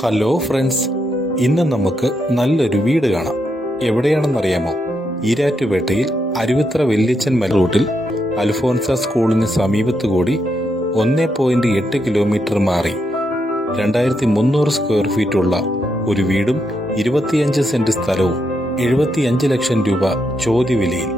Hello friends, ഇന്ന് നമുക്ക് നല്ലൊരു വീട് കാണാം. എവിടെയാണെന്നറിയാമോ? ഈരാറ്റുപേട്ടയിൽ അരുവിത്തറ വല്യച്ഛൻ മല റൂട്ടിൽ അൽഫോൻസ സ്കൂളിന് സമീപത്തുകൂടി 1.8 കിലോമീറ്റർ മാറി 2300 സ്ക്വയർ ഫീറ്റുള്ള ഒരു വീടും 25 സെന്റ് സ്ഥലവും 75 ലക്ഷം രൂപ ചോദ്യവിലയിൽ.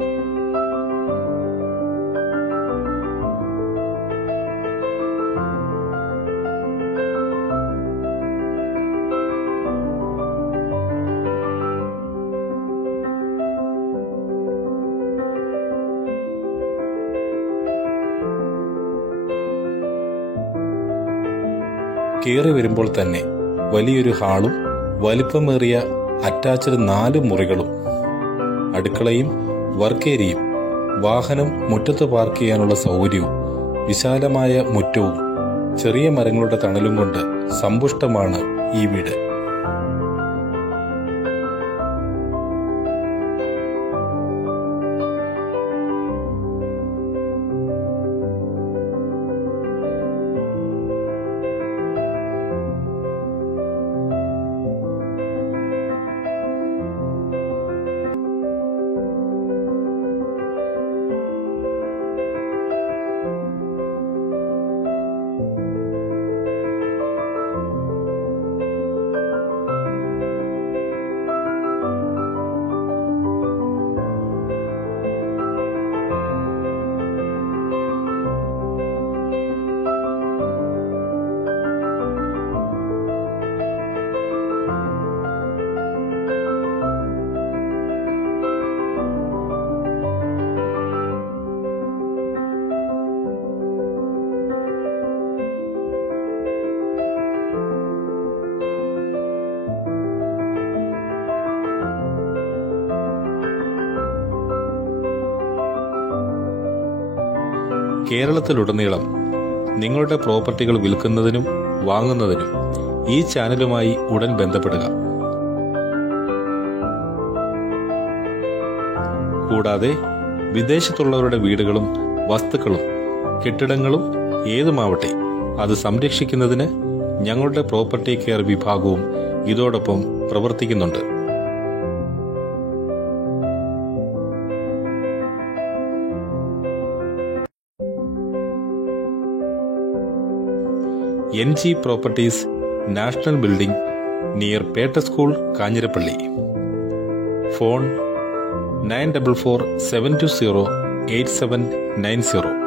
കയറി വരുമ്പോൾ തന്നെ വലിയൊരു ഹാളും വലിപ്പമേറിയ അറ്റാച്ച്ഡ് 4 മുറികളും അടുക്കളയും വർക്ക് ഏരിയയും വാഹനം മുറ്റത്ത് പാർക്ക് ചെയ്യാനുള്ള സൗകര്യവും വിശാലമായ മുറ്റവും ചെറിയ മരങ്ങളുടെ തണലും കൊണ്ട് സമ്പുഷ്ടമാണ് ഈ വീട്. കേരളത്തിലുടനീളം നിങ്ങളുടെ പ്രോപ്പർട്ടികൾ വിൽക്കുന്നതിനും വാങ്ങുന്നതിനും ഈ ചാനലുമായി ഉടൻ ബന്ധപ്പെടുക. കൂടാതെ വിദേശത്തുള്ളവരുടെ വീടുകളും വസ്തുക്കളും കെട്ടിടങ്ങളും ഏതുമാവട്ടെ അത് സംരക്ഷിക്കുന്നതിന് ഞങ്ങളുടെ പ്രോപ്പർട്ടി കെയർ വിഭാഗവും ഇതോടൊപ്പം പ്രവർത്തിക്കുന്നുണ്ട്. NG Properties, National Building, near Peta School, Kanjirappalli. Phone 944 720 8790.